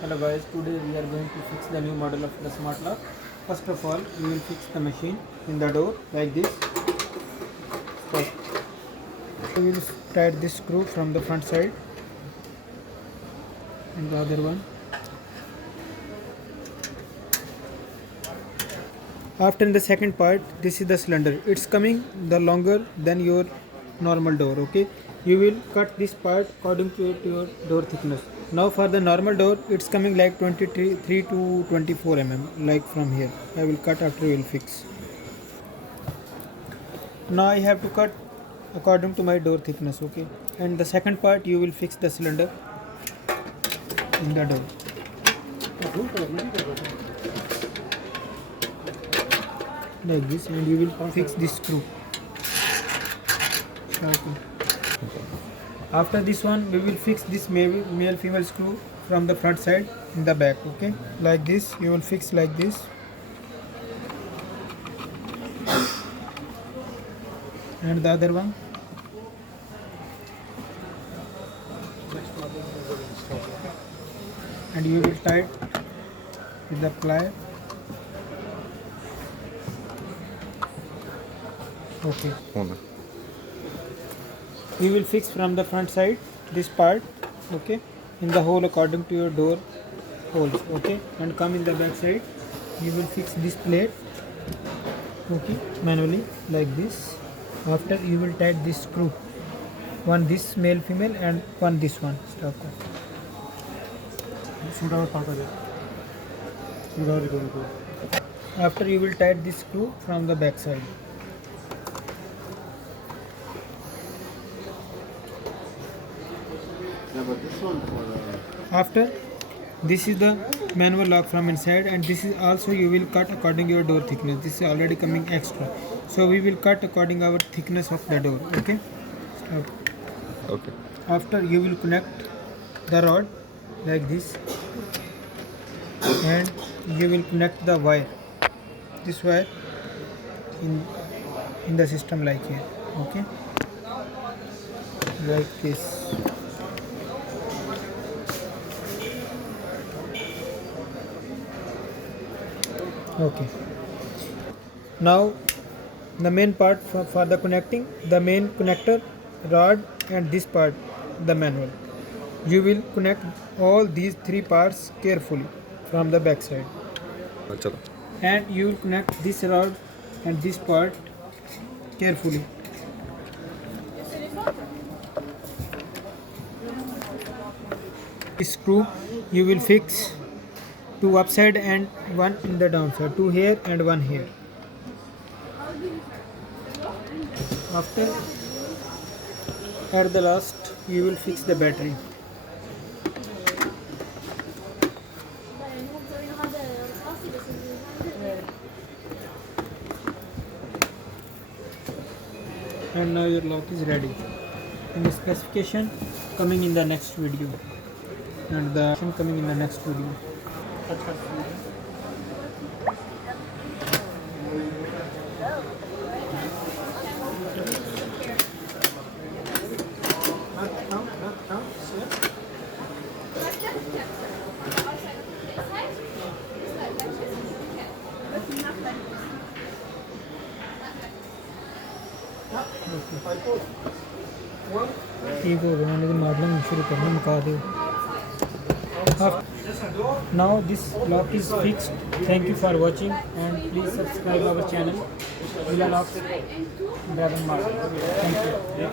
Hello guys, today we are going to fix the new model of the smart lock. First of all, we will fix the machine in the door like this. First, we will tighten this screw from the front side and the other one. After in the second part, this is the cylinder. It's coming the longer than your normal door. Okay, you will cut this part according to your door thickness. Now for the normal door, it's coming like 23 to 24 mm, like from here. I will cut after you will fix. Now I have to cut according to my door thickness. Okay, and the second part you will fix the cylinder in the door. Like this, and you will fix this screw. Okay. After this one, we will fix this male female screw from the front side in the back. Okay, like this you will fix like this, and the other one. And you will tie it with the plier. Okay. You will fix from the front side this part, okay, in the hole according to your door holes, okay, and come in the back side. You will fix this plate, okay, manually like this. After you will tighten this screw, one this male female and one this one. Stop. After you will tighten this screw from the back side. After this is the manual lock from inside, and this is also you will cut according to your door thickness. This is already coming extra, so we will cut according our thickness of the door. Okay. Stop. Okay. After you will connect the rod like this, and you will connect the wire, this wire in the system like here. Okay, like this. Okay, now the main part for the connecting, the main connector rod and this part, the manual. You will connect all these three parts carefully from the back side, and you will connect this rod and this part carefully. This screw you will fix two upside and one in the downside, two here and one here. After, at the last, you will fix the battery. And now your lock is ready. And the specification coming in the next video, and the action coming in the next video. ठीक हो गया, लेकिन modelling शुरू करना मुका दो. Now this lock is fixed. Thank you for watching, and please subscribe our channel Vila Locks Dragon Mark. Thank you.